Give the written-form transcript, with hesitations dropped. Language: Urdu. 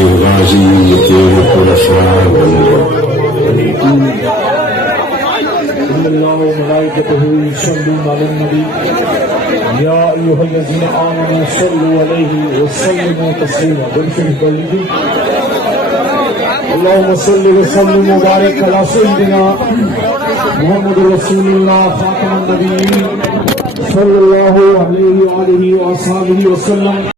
يغازي يطير الخلفاء إن الله وملائكته يصلون على النبي يا أيها الذين آمنوا صلوا عليه وسلموا تسليما. اللهم صل وسلم وبارك على سيدنا محمد رسول الله خاتم النبيين صلى الله عليه وآله وصحبه وسلم.